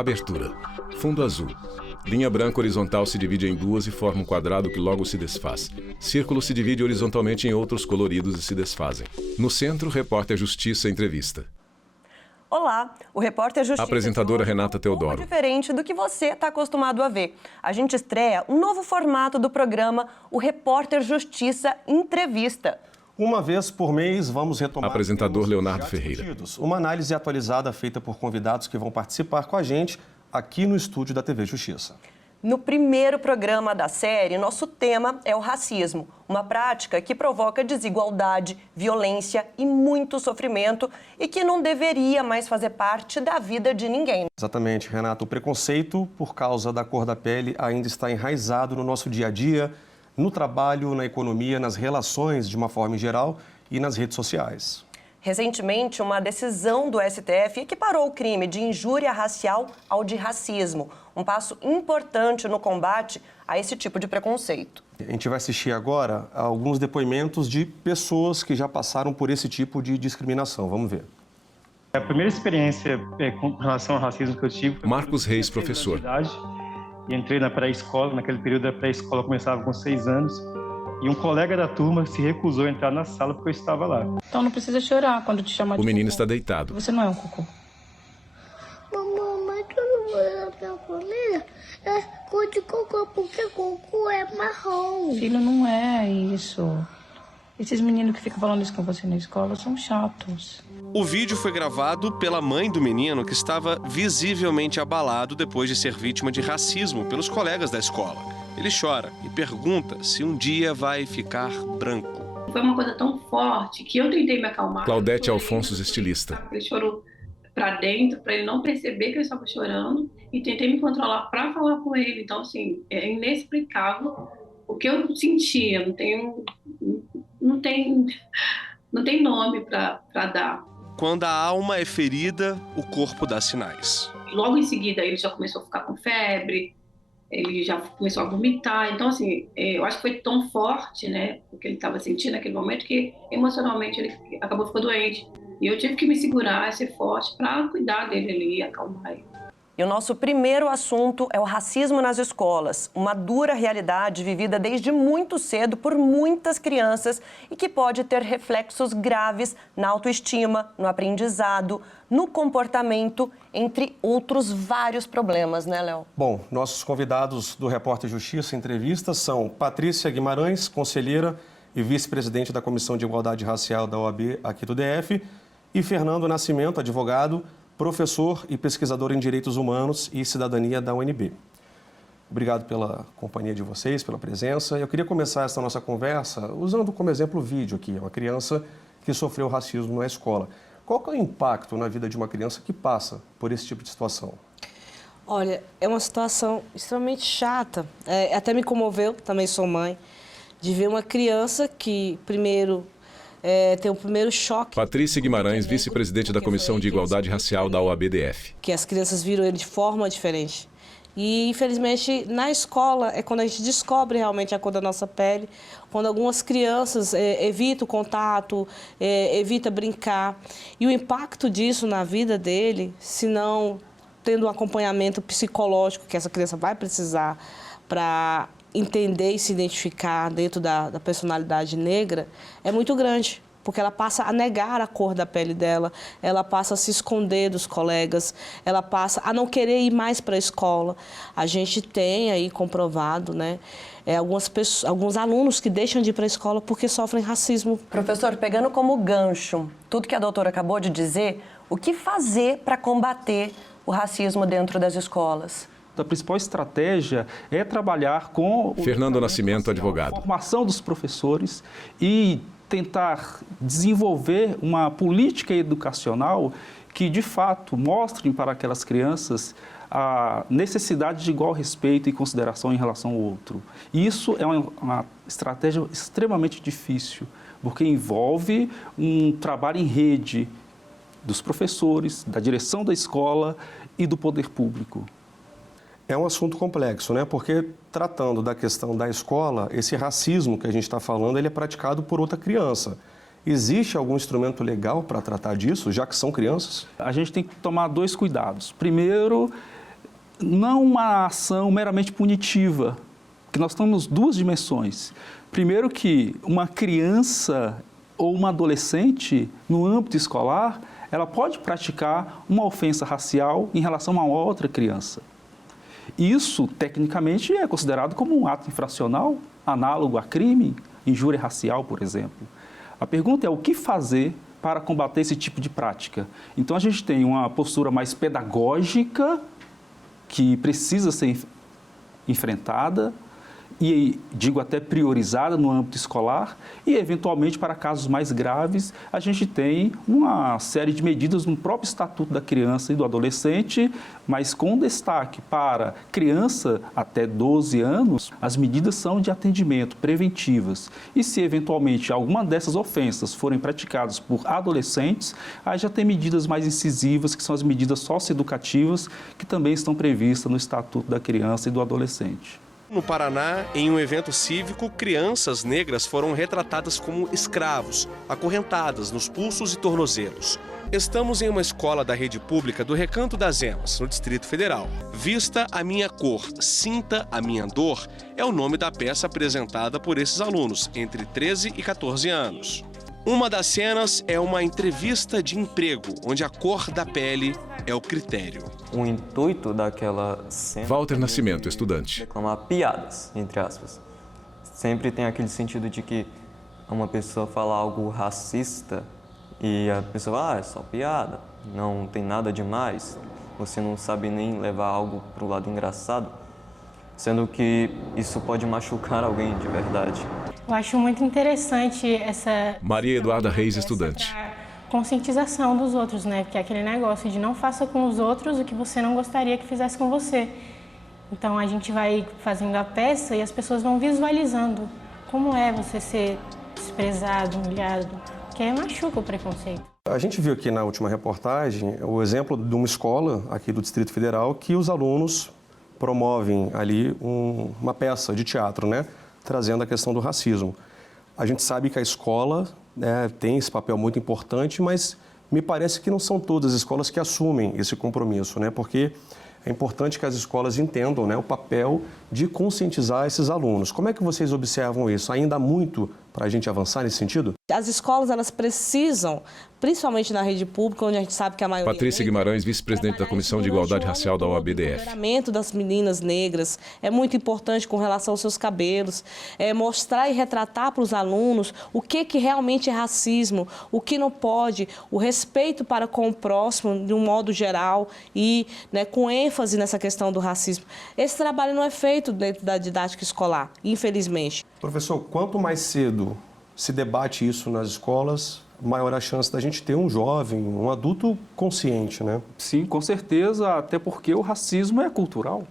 Abertura. Fundo azul. Linha branca horizontal se divide em duas e forma um quadrado que logo se desfaz. Círculo se divide horizontalmente em outros coloridos e se desfazem. No centro, repórter Justiça entrevista. Olá, o Repórter Justiça... Apresentadora Renata Teodoro. Diferente do que você está acostumado a ver. A gente estreia um novo formato do programa, o Repórter Justiça Entrevista. Uma vez por mês, vamos retomar... Apresentador Leonardo Ferreira. Uma análise atualizada feita por convidados que vão participar com a gente aqui no estúdio da TV Justiça. No primeiro programa da série, nosso tema é o racismo, uma prática que provoca desigualdade, violência e muito sofrimento e que não deveria mais fazer parte da vida de ninguém. Exatamente, Renato. O preconceito por causa da cor da pele ainda está enraizado no nosso dia a dia, no trabalho, na economia, nas relações de uma forma geral e nas redes sociais. Recentemente, uma decisão do STF equiparou o crime de injúria racial ao de racismo, um passo importante no combate a esse tipo de preconceito. A gente vai assistir agora a alguns depoimentos de pessoas que já passaram por esse tipo de discriminação. Vamos ver. A primeira experiência com relação ao racismo que eu tive... Marcos Reis, professor. E entrei na pré-escola, naquele período da pré-escola começava com 6 anos. E um colega da turma se recusou a entrar na sala porque eu estava lá. Então não precisa chorar quando te chamar de O menino cocô. está deitado. Você não é um cocô. Mamãe, tu não vai dar pra comer? É cor de cocô, porque cocô é marrom. Filho, não é isso. Esses meninos que ficam falando isso com você na escola são chatos. O vídeo foi gravado pela mãe do menino que estava visivelmente abalado depois de ser vítima de racismo pelos colegas da escola. Ele chora e pergunta se um dia vai ficar branco. Foi uma coisa tão forte que eu tentei me acalmar. Claudete Alfonso, estilista. Ele chorou para dentro, para ele não perceber que eu estava chorando, e tentei me controlar para falar com ele. Então, assim, é inexplicável o que eu sentia. Não tem nome para dar. Quando a alma é ferida, o corpo dá sinais. Logo em seguida, ele já começou a ficar com febre. Ele já começou a vomitar. Então, assim, eu acho que foi tão forte, né, o que ele estava sentindo naquele momento, que emocionalmente ele acabou ficando doente. E eu tive que me segurar, ser forte para cuidar dele ali, acalmar ele. E o nosso primeiro assunto é o racismo nas escolas, uma dura realidade vivida desde muito cedo por muitas crianças e que pode ter reflexos graves na autoestima, no aprendizado, no comportamento, entre outros vários problemas, né, Léo? Bom, nossos convidados do Repórter Justiça Entrevista são Patrícia Guimarães, conselheira e vice-presidente da Comissão de Igualdade Racial da OAB aqui do DF, e Fernando Nascimento, advogado, professor e pesquisador em Direitos Humanos e Cidadania da UNB. Obrigado pela companhia de vocês, pela presença. Eu queria começar essa nossa conversa usando como exemplo o vídeo aqui, uma criança que sofreu racismo na escola. Qual que é o impacto na vida de uma criança que passa por esse tipo de situação? Olha, é uma situação extremamente chata. Até me comoveu, também sou mãe, de ver uma criança que, primeiro, tem o primeiro choque. Patrícia Guimarães, vice-presidente da Comissão de Igualdade Racial da OAB-DF. Que as crianças viram ele de forma diferente. E, infelizmente, na escola é quando a gente descobre realmente a cor da nossa pele, quando algumas crianças evitam o contato, evitam brincar. E o impacto disso na vida dele, se não tendo um acompanhamento psicológico que essa criança vai precisar para entender e se identificar dentro da personalidade negra, é muito grande. Porque ela passa a negar a cor da pele dela, ela passa a se esconder dos colegas, ela passa a não querer ir mais para a escola. A gente tem aí comprovado, né, alguns alunos que deixam de ir para a escola porque sofrem racismo. Professor, pegando como gancho tudo que a doutora acabou de dizer, o que fazer para combater o racismo dentro das escolas? A principal estratégia é trabalhar com... Fernando Nascimento, advogado. A formação dos professores e tentar desenvolver uma política educacional que, de fato, mostrem para aquelas crianças a necessidade de igual respeito e consideração em relação ao outro. Isso é uma estratégia extremamente difícil, porque envolve um trabalho em rede dos professores, da direção da escola e do poder público. É um assunto complexo, né? Porque tratando da questão da escola, esse racismo que a gente está falando, ele é praticado por outra criança. Existe algum instrumento legal para tratar disso, já que são crianças? A gente tem que tomar 2 cuidados. Primeiro, não uma ação meramente punitiva, que nós temos duas dimensões. Primeiro que uma criança ou uma adolescente, no âmbito escolar, ela pode praticar uma ofensa racial em relação a outra criança. Isso, tecnicamente, é considerado como um ato infracional, análogo a crime, injúria racial, por exemplo. A pergunta é o que fazer para combater esse tipo de prática. Então, a gente tem uma postura mais pedagógica, que precisa ser enfrentada, e digo até priorizada no âmbito escolar, e eventualmente para casos mais graves a gente tem uma série de medidas no próprio Estatuto da Criança e do Adolescente, mas com destaque para criança até 12 anos, as medidas são de atendimento, preventivas, e se eventualmente alguma dessas ofensas forem praticadas por adolescentes, aí já tem medidas mais incisivas, que são as medidas socioeducativas, que também estão previstas no Estatuto da Criança e do Adolescente. No Paraná, em um evento cívico, crianças negras foram retratadas como escravos, acorrentadas nos pulsos e tornozelos. Estamos em uma escola da rede pública do Recanto das Emas, no Distrito Federal. Vista a minha cor, sinta a minha dor, é o nome da peça apresentada por esses alunos, entre 13 e 14 anos. Uma das cenas é uma entrevista de emprego, onde a cor da pele é o critério. O intuito daquela cena... Walter Nascimento, estudante. Reclamar piadas, entre aspas. Sempre tem aquele sentido de que uma pessoa fala algo racista e a pessoa, é só piada, não tem nada demais, você não sabe nem levar algo para o lado engraçado, sendo que isso pode machucar alguém de verdade. Eu acho muito interessante essa... Maria Eduarda Reis, estudante. Conscientização dos outros, né? Porque é aquele negócio de não faça com os outros o que você não gostaria que fizesse com você. Então a gente vai fazendo a peça e as pessoas vão visualizando como é você ser desprezado, humilhado, que aí machuca o preconceito. A gente viu aqui na última reportagem o exemplo de uma escola aqui do Distrito Federal que os alunos promovem ali uma peça de teatro, né? Trazendo a questão do racismo. A gente sabe que a escola tem esse papel muito importante, mas me parece que não são todas as escolas que assumem esse compromisso, né? Porque é importante que as escolas entendam, né, o papel de conscientizar esses alunos. Como é que vocês observam isso? Ainda há muito para a gente avançar nesse sentido? As escolas, elas precisam, principalmente na rede pública, onde a gente sabe que a maioria... Patrícia Guimarães, vice-presidente da Comissão de Igualdade Racial da OAB-DF. O empoderamento das meninas negras é muito importante com relação aos seus cabelos, mostrar e retratar para os alunos o que realmente é racismo, o que não pode, o respeito para com o próximo de um modo geral e, né, com ênfase nessa questão do racismo. Esse trabalho não é feito dentro da didática escolar, infelizmente. Professor, quanto mais cedo se debate isso nas escolas, maior a chance da gente ter um jovem, um adulto consciente, né? Sim, com certeza, até porque o racismo é cultural. Ele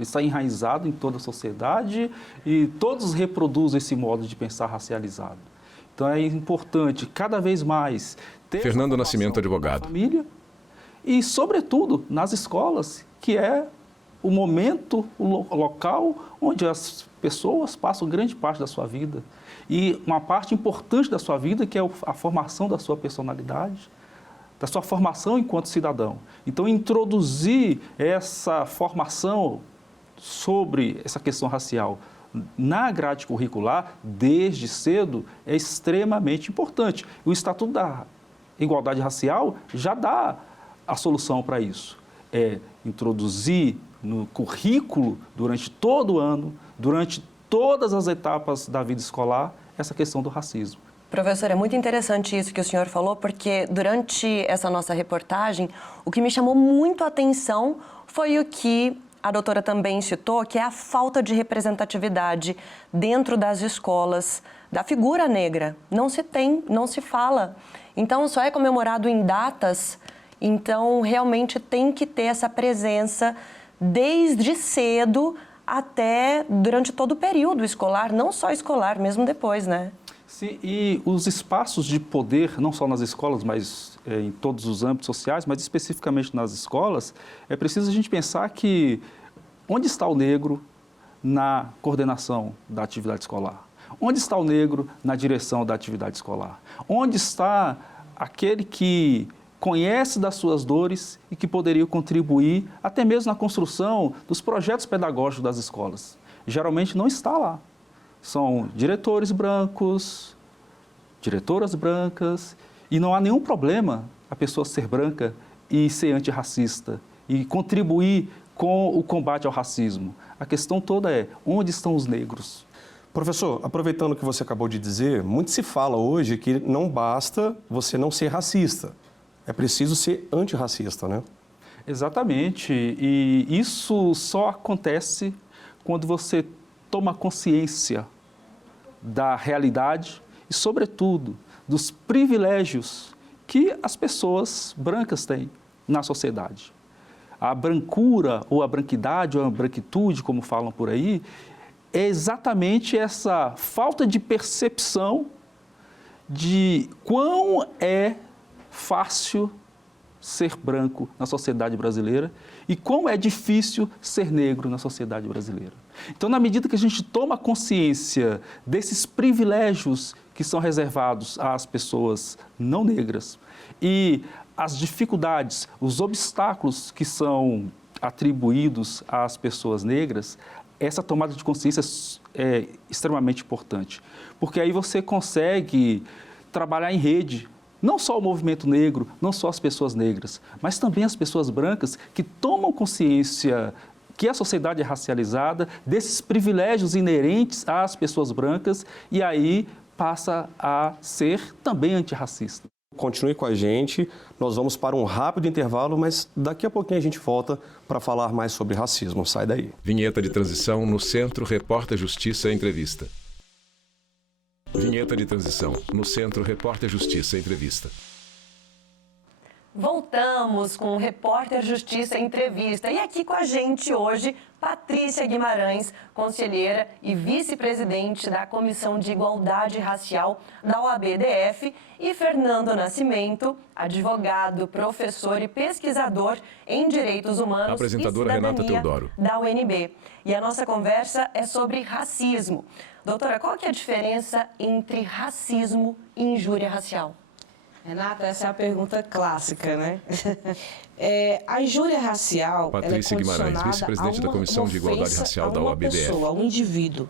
está enraizado em toda a sociedade e todos reproduzem esse modo de pensar racializado. Então é importante cada vez mais ter Fernando Nascimento, advogado. Família e, sobretudo, nas escolas, que é o momento, o local onde as pessoas passam grande parte da sua vida. E uma parte importante da sua vida, que é a formação da sua personalidade, da sua formação enquanto cidadão. Então, introduzir essa formação sobre essa questão racial na grade curricular, desde cedo, é extremamente importante. O Estatuto da Igualdade Racial já dá a solução para isso. É introduzir no currículo, durante todo o ano, durante todas as etapas da vida escolar, essa questão do racismo. Professor, é muito interessante isso que o senhor falou, porque durante essa nossa reportagem, o que me chamou muito a atenção foi o que a doutora também citou, que é a falta de representatividade dentro das escolas da figura negra. Não se tem, não se fala. Então, só é comemorado em datas, então realmente tem que ter essa presença desde cedo até durante todo o período escolar, não só escolar, mesmo depois, né? Sim, e os espaços de poder, não só nas escolas, mas em todos os âmbitos sociais, mas especificamente nas escolas, é preciso a gente pensar que onde está o negro na coordenação da atividade escolar? Onde está o negro na direção da atividade escolar? Onde está aquele que conhece das suas dores e que poderia contribuir até mesmo na construção dos projetos pedagógicos das escolas. Geralmente não está lá. São diretores brancos, diretoras brancas, e não há nenhum problema a pessoa ser branca e ser antirracista e contribuir com o combate ao racismo. A questão toda é, onde estão os negros? Professor, aproveitando o que você acabou de dizer, muito se fala hoje que não basta você não ser racista, é preciso ser antirracista, né? Exatamente, e isso só acontece quando você toma consciência da realidade e, sobretudo, dos privilégios que as pessoas brancas têm na sociedade. A brancura, ou a branquidade, ou a branquitude, como falam por aí, é exatamente essa falta de percepção de quão é fácil ser branco na sociedade brasileira e quão é difícil ser negro na sociedade brasileira. Então, na medida que a gente toma consciência desses privilégios que são reservados às pessoas não negras e as dificuldades, os obstáculos que são atribuídos às pessoas negras, essa tomada de consciência é extremamente importante, porque aí você consegue trabalhar em rede, não só o movimento negro, não só as pessoas negras, mas também as pessoas brancas que tomam consciência que a sociedade é racializada, desses privilégios inerentes às pessoas brancas, e aí passa a ser também antirracista. Continue com a gente, nós vamos para um rápido intervalo, mas daqui a pouquinho a gente volta para falar mais sobre racismo. Sai daí. Vinheta de transição no Centro Repórter Justiça Entrevista. Vinheta de transição no Centro Repórter Justiça Entrevista. Voltamos com o Repórter Justiça Entrevista. E aqui com a gente hoje, Patrícia Guimarães, conselheira e vice-presidente da Comissão de Igualdade Racial da OAB-DF, e Fernando Nascimento, advogado, professor e pesquisador em Direitos Humanos Apresentadora e Cidadania Renata Teodoro, da UNB. E a nossa conversa é sobre racismo. Doutora, qual que é a diferença entre racismo e injúria racial? Renata, essa é a pergunta clássica, né? A injúria racial, Patrícia ela é Guimarães, vice-presidente da Comissão de Igualdade Racial da OAB-DF. Pessoa, a um indivíduo.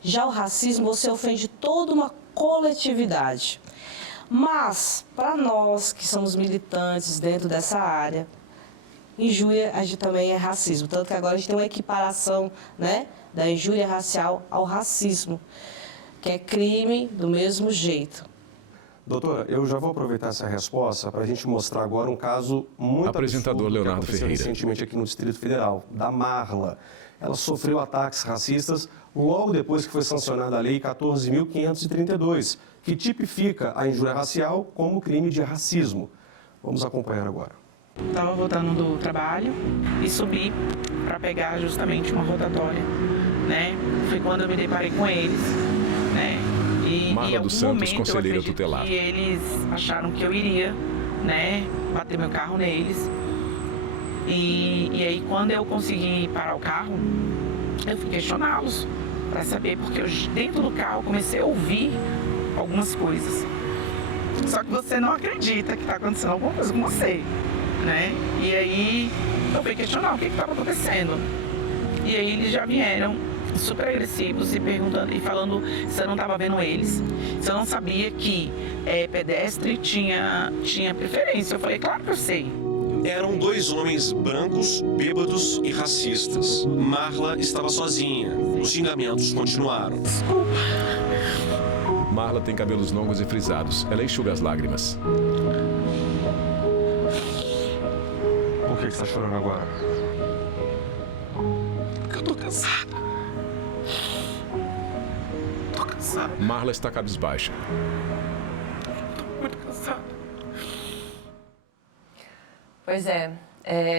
Já o racismo, você ofende toda uma coletividade. Mas, para nós que somos militantes dentro dessa área, injúria a gente também é racismo. Tanto que agora a gente tem uma equiparação, né, da injúria racial ao racismo, que é crime do mesmo jeito. Doutora, eu já vou aproveitar essa resposta para a gente mostrar agora um caso muito Apresentador absurdo Leonardo que aconteceu Ferreira. recentemente aqui no Distrito Federal, da Marla. Ela sofreu ataques racistas logo depois que foi sancionada a Lei 14.532, que tipifica a injúria racial como crime de racismo. Vamos acompanhar agora. Estava voltando do trabalho e subi para pegar justamente uma rotatória, né? Foi quando eu me deparei com eles, né? Marla dos Santos, conselheira tutelar. E eles acharam que eu iria, né, bater meu carro neles. E aí, quando eu consegui parar o carro, eu fui questioná-los para saber, porque eu, dentro do carro, comecei a ouvir algumas coisas. Só que você não acredita que está acontecendo alguma coisa com você, né? E aí, eu fui questionar o que estava acontecendo. E aí, eles já vieram super agressivos e perguntando e falando se eu não estava vendo eles, se eu não sabia que pedestre tinha preferência. Eu falei, claro que eu sei. Eram dois homens brancos, bêbados e racistas. Marla estava sozinha. Os xingamentos continuaram. Desculpa. Marla tem cabelos longos e frisados. Ela enxuga as lágrimas. Por que você está chorando agora? Porque eu tô cansada. Marla está cabisbaixa. Tô muito cansada. Pois é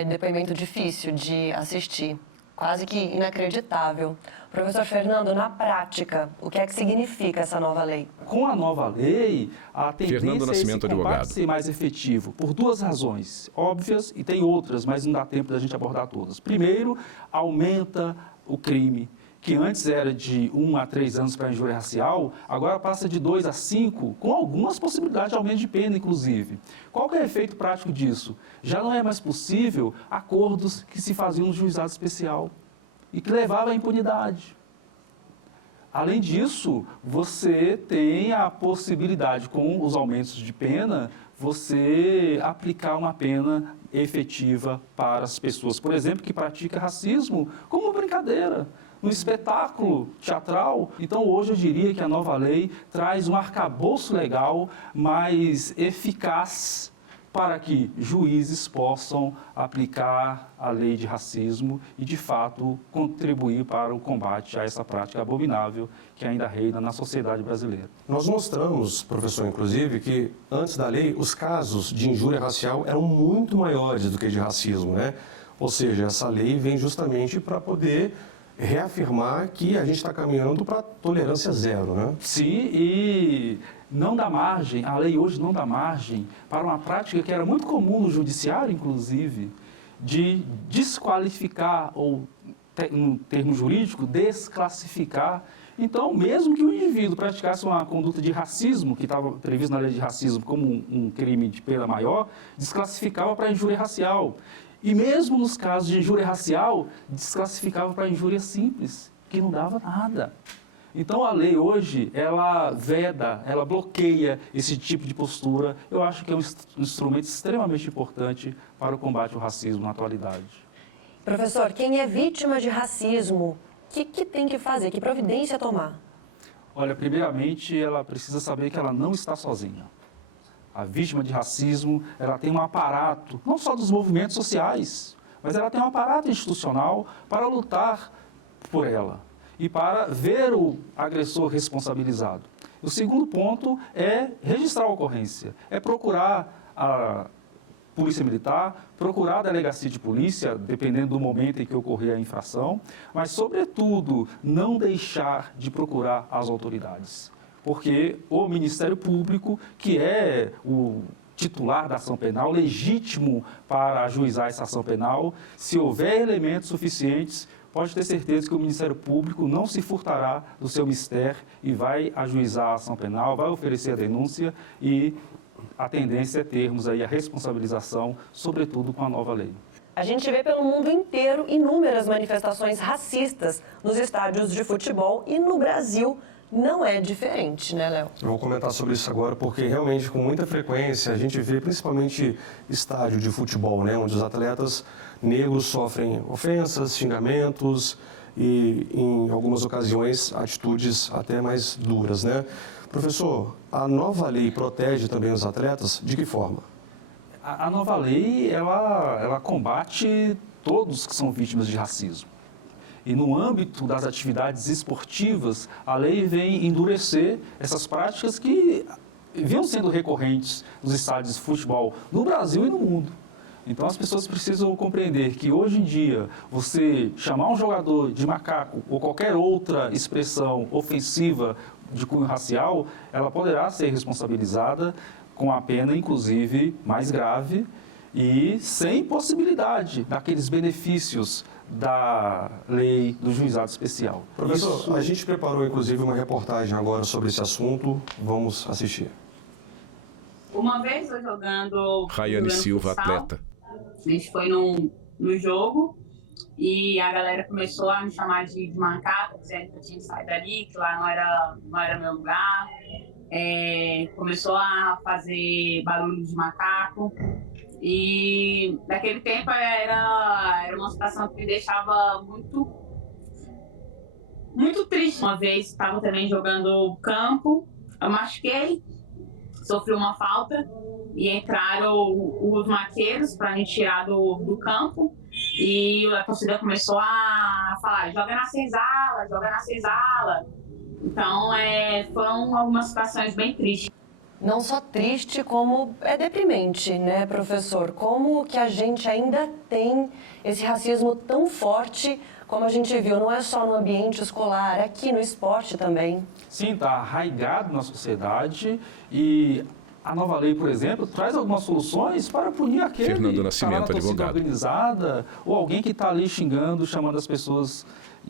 depoimento difícil de assistir, quase que inacreditável. Professor Fernando, na prática, o que é que significa essa nova lei? Com a nova lei, a Fernando tendência Nascimento, é esse combate advogado. ser mais efetivo, por duas razões óbvias, e tem outras, mas não dá tempo da gente abordar todas. Primeiro, aumenta o crime que antes era de 1 a 3 anos para injúria racial, agora passa de 2 a 5, com algumas possibilidades de aumento de pena, inclusive. Qual que é o efeito prático disso? Já não é mais possível acordos que se faziam no juizado especial e que levavam à impunidade. Além disso, você tem a possibilidade, com os aumentos de pena, você aplicar uma pena efetiva para as pessoas, por exemplo, que praticam racismo como brincadeira, no espetáculo teatral. Então, hoje eu diria que a nova lei traz um arcabouço legal mais eficaz para que juízes possam aplicar a lei de racismo e, de fato, contribuir para o combate a essa prática abominável que ainda reina na sociedade brasileira. Nós mostramos, professor, inclusive, que antes da lei, os casos de injúria racial eram muito maiores do que de racismo, né? Ou seja, essa lei vem justamente para poder reafirmar que a gente está caminhando para tolerância zero, né? Sim, e não dá margem, a lei hoje não dá margem para uma prática que era muito comum no judiciário, inclusive, de desqualificar ou, no termo jurídico, desclassificar. Então, mesmo que o indivíduo praticasse uma conduta de racismo, que estava previsto na lei de racismo como um crime de pena maior, desclassificava para injúria racial. E mesmo nos casos de injúria racial, desclassificava para injúria simples, que não dava nada. Então, a lei hoje, ela veda, ela bloqueia esse tipo de postura. Eu acho que é um instrumento extremamente importante para o combate ao racismo na atualidade. Professor, quem é vítima de racismo, o que tem que fazer? Que providência tomar? Olha, primeiramente, ela precisa saber que ela não está sozinha. A vítima de racismo, ela tem um aparato, não só dos movimentos sociais, mas ela tem um aparato institucional para lutar por ela e para ver o agressor responsabilizado. O segundo ponto é registrar a ocorrência, é procurar a Polícia Militar, procurar a delegacia de polícia, dependendo do momento em que ocorrer a infração, mas, sobretudo, não deixar de procurar as autoridades. Porque o Ministério Público, que é o titular da ação penal, legítimo para ajuizar essa ação penal, se houver elementos suficientes, pode ter certeza que o Ministério Público não se furtará do seu mistério e vai ajuizar a ação penal, vai oferecer a denúncia e a tendência é termos aí a responsabilização, sobretudo com a nova lei. A gente vê pelo mundo inteiro inúmeras manifestações racistas nos estádios de futebol e no Brasil não é diferente, né, Léo? Eu vou comentar sobre isso agora porque realmente com muita frequência a gente vê principalmente estádio de futebol, né, onde os atletas negros sofrem ofensas, xingamentos e em algumas ocasiões atitudes até mais duras, né? Professor, a nova lei protege também os atletas? De que forma? A nova lei, ela combate todos que são vítimas de racismo. E no âmbito das atividades esportivas, a lei vem endurecer essas práticas que vinham sendo recorrentes nos estádios de futebol no Brasil e no mundo. Então as pessoas precisam compreender que hoje em dia você chamar um jogador de macaco ou qualquer outra expressão ofensiva de cunho racial, ela poderá ser responsabilizada com a pena, inclusive, mais grave e sem possibilidade daqueles benefícios da lei do juizado especial. Professor, a gente preparou, inclusive, uma reportagem agora sobre esse assunto. Vamos assistir. Uma vez eu jogando... Rayane Silva, futsal, atleta. A gente foi no jogo e a galera começou a me chamar de macaco, dizendo que eu tinha que sair dali, que lá não era meu lugar. Começou a fazer barulho de macaco. E naquele tempo era uma situação que me deixava muito triste. Uma vez estava também jogando campo, eu machuquei, sofri uma falta e entraram os maqueiros para me tirar do campo e a torcida começou a falar: joga na senzala, joga na senzala. Então foram algumas situações bem tristes. Não só triste, como é deprimente, né, professor? Como que a gente ainda tem esse racismo tão forte, como a gente viu, não é só no ambiente escolar, aqui no esporte também. Sim, está arraigado na sociedade e A nova lei, por exemplo, traz algumas soluções para punir aquele Fernando que está Nascimento, na torcida advogado. organizada, ou alguém que está ali xingando, chamando as pessoas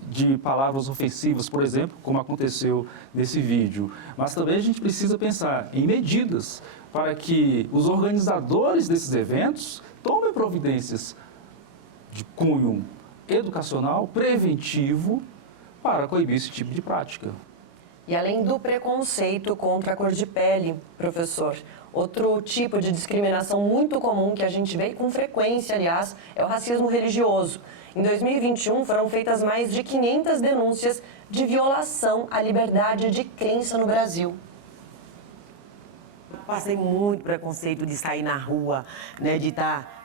de palavras ofensivas, por exemplo, como aconteceu nesse vídeo. Mas também a gente precisa pensar em medidas para que os organizadores desses eventos tomem providências de cunho educacional, preventivo, para coibir esse tipo de prática. E além do preconceito contra a cor de pele, professor, outro tipo de discriminação muito comum que a gente vê, e com frequência, aliás, é o racismo religioso. Em 2021, foram feitas mais de 500 denúncias de violação à liberdade de crença no Brasil. Passei muito preconceito de sair na rua, né, de estar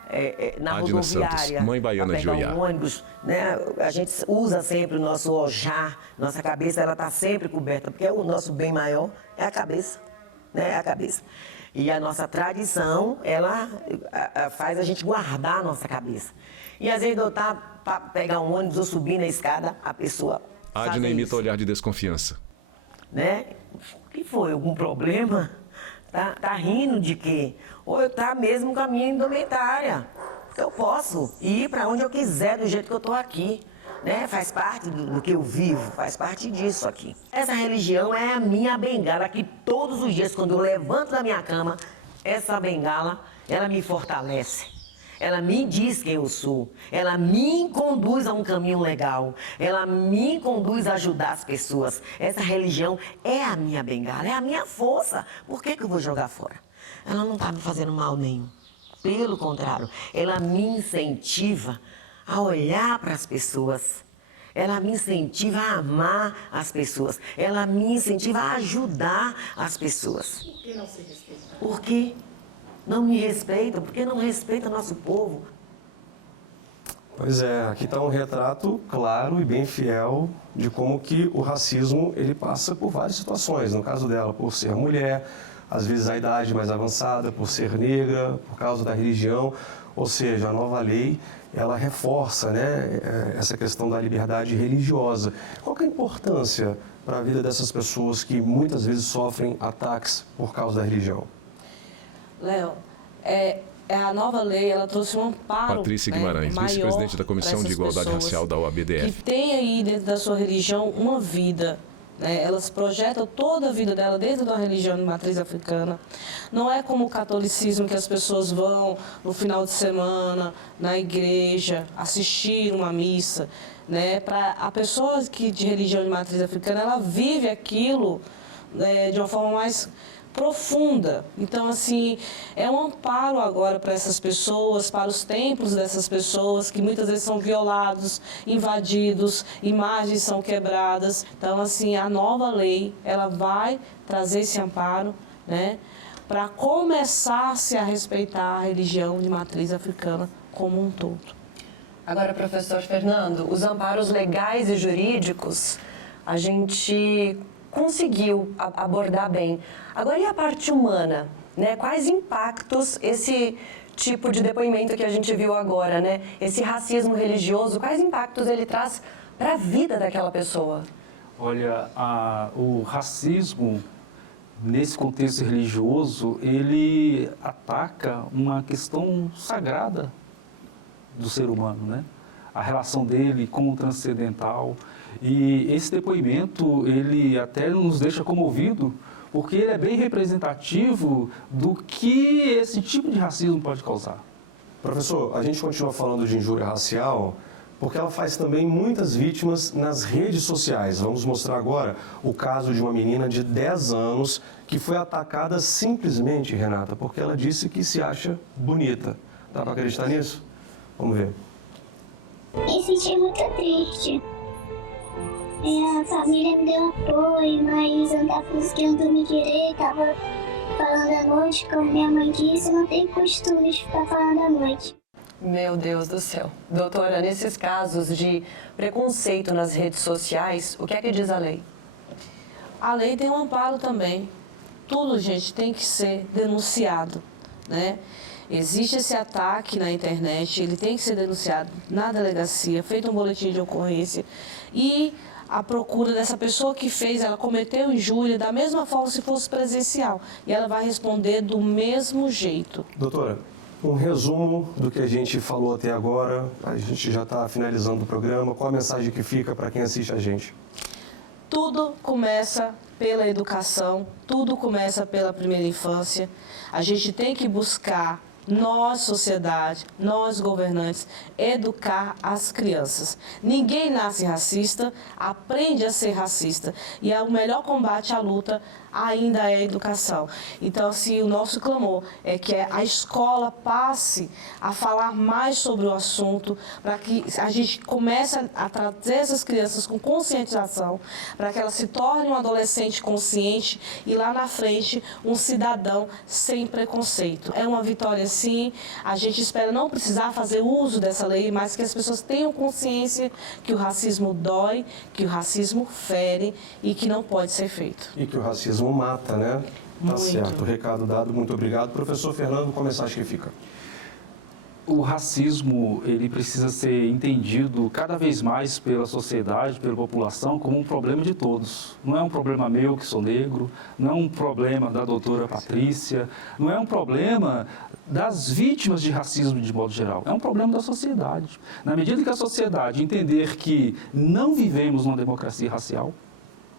na Adna rodoviária, Santos, mãe baiana de pegar Oiá. um ônibus, né? A gente usa sempre o nosso ojar, nossa cabeça ela está sempre coberta, porque o nosso bem maior é a cabeça, né? É a cabeça. E a nossa tradição, ela faz a gente guardar a nossa cabeça. E às vezes eu estar para pegar um ônibus ou subir na escada, a pessoa Adna imita o olhar de desconfiança. né? O que foi? Algum problema? Tá rindo de quê? Ou eu tá mesmo com a minha indumentária. Eu posso ir para onde eu quiser, do jeito que eu tô aqui. Né? Faz parte do que eu vivo, faz parte disso aqui. Essa religião é a minha bengala, que todos os dias, quando eu levanto da minha cama, essa bengala, ela me fortalece. Ela me diz quem eu sou, ela me conduz a um caminho legal, ela me conduz a ajudar as pessoas. Essa religião é a minha bengala, é a minha força. Por que eu vou jogar fora? Ela não está me fazendo mal nenhum. Pelo contrário, ela me incentiva a olhar para as pessoas. Ela me incentiva a amar as pessoas. Ela me incentiva a ajudar as pessoas. Por que não se respeita? Por quê? Não me respeita, porque não respeita nosso povo. Pois é, aqui está um retrato claro e bem fiel de como que o racismo ele passa por várias situações. No caso dela, por ser mulher, às vezes a idade mais avançada, por ser negra, por causa da religião. Ou seja, a nova lei, ela reforça, né, essa questão da liberdade religiosa. Qual que é a importância para a vida dessas pessoas que muitas vezes sofrem ataques por causa da religião? Léo, a nova lei, ela trouxe um amparo, Patrícia Guimarães, vice-presidente da Comissão de Igualdade Racial da OAB-DF. Que tem aí dentro da sua religião uma vida. Né? Elas projetam toda a vida dela dentro da religião de matriz africana. Não é como o catolicismo, que as pessoas vão no final de semana na igreja assistir uma missa. Né? Para a pessoa de religião de matriz africana, ela vive aquilo de uma forma mais profunda. Então, assim, é um amparo agora para essas pessoas, para os templos dessas pessoas, que muitas vezes são violados, invadidos, imagens são quebradas. Então, assim, a nova lei, ela vai trazer esse amparo, né, para começar-se a respeitar a religião de matriz africana como um todo. Agora, professor Fernando, os amparos legais e jurídicos, a gente conseguiu abordar bem. Agora, e a parte humana? Né? Quais impactos esse tipo de depoimento que a gente viu agora, né? Esse racismo religioso, quais impactos ele traz para a vida daquela pessoa? Olha, o racismo, nesse contexto religioso, ele ataca uma questão sagrada do ser humano, né? A relação dele com o transcendental. E esse depoimento, ele até nos deixa comovido, porque ele é bem representativo do que esse tipo de racismo pode causar. Professor, a gente continua falando de injúria racial porque ela faz também muitas vítimas nas redes sociais. Vamos mostrar agora o caso de uma menina de 10 anos que foi atacada simplesmente, Renata, porque ela disse que se acha bonita. Dá para acreditar nisso? Vamos ver. Me senti muito triste. Minha família me deu apoio, mas eu não tava conseguindo dormir direito, tava falando à noite, como minha mãe disse, não tem costume de ficar falando à noite. Meu Deus do céu. Doutora, nesses casos de preconceito nas redes sociais, o que é que diz a lei? A lei tem um amparo também. Tudo, gente, tem que ser denunciado, né? Existe esse ataque na internet, ele tem que ser denunciado na delegacia, feito um boletim de ocorrência e à procura dessa pessoa que fez, ela cometeu injúria, da mesma forma se fosse presencial. E ela vai responder do mesmo jeito. Doutora, um resumo do que a gente falou até agora, a gente já está finalizando o programa. Qual a mensagem que fica para quem assiste a gente? Tudo começa pela educação, tudo começa pela primeira infância. A gente tem que buscar, nós, sociedade, nós, governantes, educar as crianças. Ninguém nasce racista, aprende a ser racista. E o melhor combate à luta ainda é a educação. Então, assim, o nosso clamor é que a escola passe a falar mais sobre o assunto, para que a gente comece a trazer essas crianças com conscientização, para que elas se tornem um adolescente consciente e lá na frente um cidadão sem preconceito. É uma vitória, sim. A gente espera não precisar fazer uso dessa lei, mas que as pessoas tenham consciência que o racismo dói, que o racismo fere e que não pode ser feito. E que o racismo mata, né? Tá certo. Recado dado, muito obrigado. Professor Fernando, qual a mensagem que fica? O racismo, ele precisa ser entendido cada vez mais pela sociedade, pela população, como um problema de todos. Não é um problema meu, que sou negro, não é um problema da doutora Patrícia, não é um problema das vítimas de racismo de modo geral. É um problema da sociedade. Na medida que a sociedade entender que não vivemos numa democracia racial,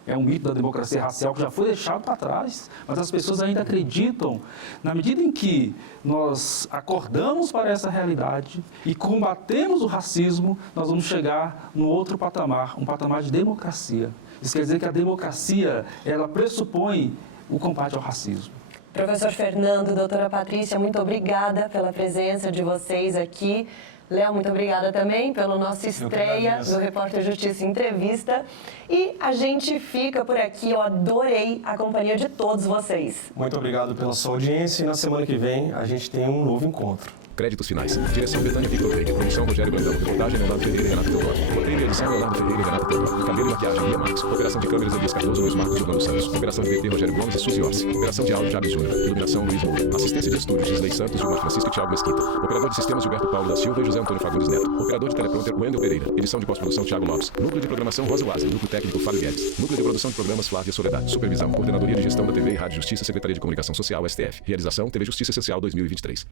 é um mito da democracia racial que já foi deixado para trás, mas as pessoas ainda acreditam. Na medida em que nós acordamos para essa realidade e combatemos o racismo, nós vamos chegar num outro patamar, um patamar de democracia. Isso quer dizer que a democracia, ela pressupõe o combate ao racismo. Professor Fernando, doutora Patrícia, muito obrigada pela presença de vocês aqui. Léo, muito obrigada também pela nossa estreia do Repórter Justiça Entrevista. E a gente fica por aqui. Eu adorei a companhia de todos vocês. Muito obrigado pela sua audiência e na semana que vem a gente tem um novo encontro. Créditos finais. Direção Betânia Victor Reis. Produção Rogério Brandão. Reportagem Leonardo Ferreira e Renata Teodoro. Roteiro e edição Leonardo Ferreira e Renata Teodoro. Cabelo e maquiagem Lia Marques. Operação de câmeras Elias Cardoso, Luiz Marcos e Orlando Santos. Operação de VT Rogério Gomes e Suzy Orsi. Operação de áudio Jabes Júnior. Iluminação Luiz Moura. Assistência de estúdio Gisley Santos, Gilmar Francisco e Thiago Mesquita. Operador de sistemas Gilberto Paulo da Silva e José Antônio Fagundes Neto. Operador de teleprompter Wendel Pereira. Edição de pós-produção Thiago Lopes. Núcleo de programação Rosa Wazi. Núcleo técnico Fábio Guedes. Núcleo de produção de programas Flávia Soledade. Supervisão Coordenadoria de Gestão da TV e Rádio Justiça, Secretaria de Comunicação Social, STF. Realização TV Justiça Essencial 2023.